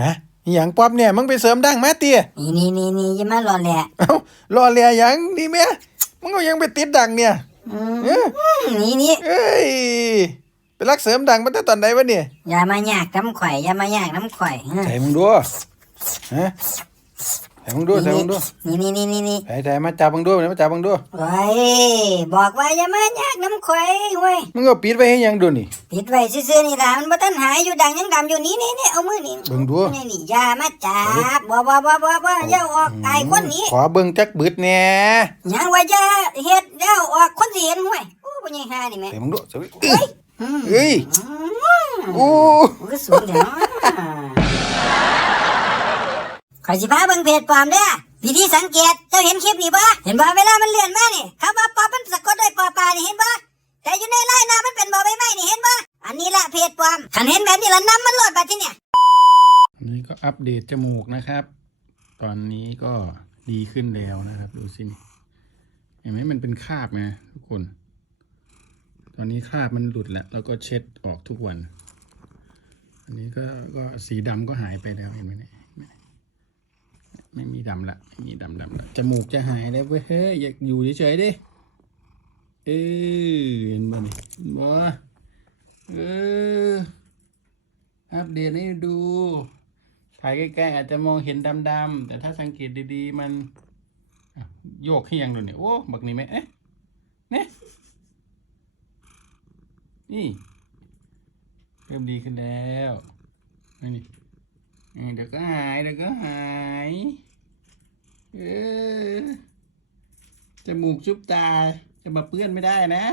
ฮะอหย่างป๊อบเนี่ยมึงไปเสริมดังมาเตี้ยนี่นี่นี่นี่อย่ามารอแหละเอ้ารอเลียหยังนี่แม่มึงก็ยังไปติดดังเนี่ยอืมเอ้ยนี่นี่เอ้ยไปรักเสริมดังมาตั้งตอนไหนวะเนี่ยอย่ามายากน้ำข่อยอย่ามายากน้ำข่อยฮะใส่มึงดูฮะใส่ มึงดูใส่มึงดูนี่นี่นี่นี่นี่ใส่ใส่มาจับมึงดูมาจับมึงดูโอ้ยบอกว่าอย่ามายากน้ำข่อยเว้ยมึงก็ปิดไว้ให้ยังดูนี่ปิดไว้ซื่อๆนี่ล่ะมันบ่ทันหายอยู่ดังยังดำอยู่นี่นี่นี่เอามือนี่เบิ่งดูนี่นี่อย่ามาจับบ่บ่บ่บ่บ่อย่าออกไอ้คนนี้ขอเบิ่งจักบึดแน่ยังว่าอย่าเฮ็ดแล้วออกคนสิเห็นห่วยโอ้บ่ยังหานี่แม่ใส่มึงดูใส่เอ้ยเอ้ยโอ้มันก็สูงเดี๋ยว ข่อยสิพาเบิ่งเพจปลอมเด้อวิธีสังเกตเจ้าเห็นคลิปนี่บ่เห็นบ่เวลามันเลื่อนมานี่คำว่าปอมันสะกดด้วยปอปลานี่เห็นบ่แต่อยู่ในไลน์หน้ามันเป็นบ่ใบไม้นี่เห็นบ่อันนี้ละเพจปลอมคันเห็นแบบนี้ละนํมันหลดบัดที่เนี่ยอันนี้ก็อัปเดตจมูกนะครับ ตอนนี้ก็ดีขึ้นแล้วนะครับ ดูสินี่เห็นไหมมันเป็นคราบไงทุกคน ตอนนี้คราบมันหลุดแล้วแล้วก็เช็ดออกทุกวัน อันนี้ก็ก็สีดำก็หายไปแล้วเห็นไหมเนี่ย ไม่มีดำละไม่มีดำดำละจมูกจะหายแล้วเว้ยเฮ้ยอยากอยู่เฉยๆดิเออเห็นบ่เนี่ยเห็นบ่เอออัปเดตให้ดูถ่ายใกล้ๆอาจจะมองเห็นดำๆแต่ถ้าสังเกตดีๆมันโยกให้ยังดูเนี่ยโอ้บักนี่ไหมเอ๊ะเนี่ยนี่เริ่มดีขึ้นแล้วนี่เดี๋ยวก็หายเดี๋ยวก็หาย เออจมูกชุบตา จะมาเปื้อนไม่ได้นะ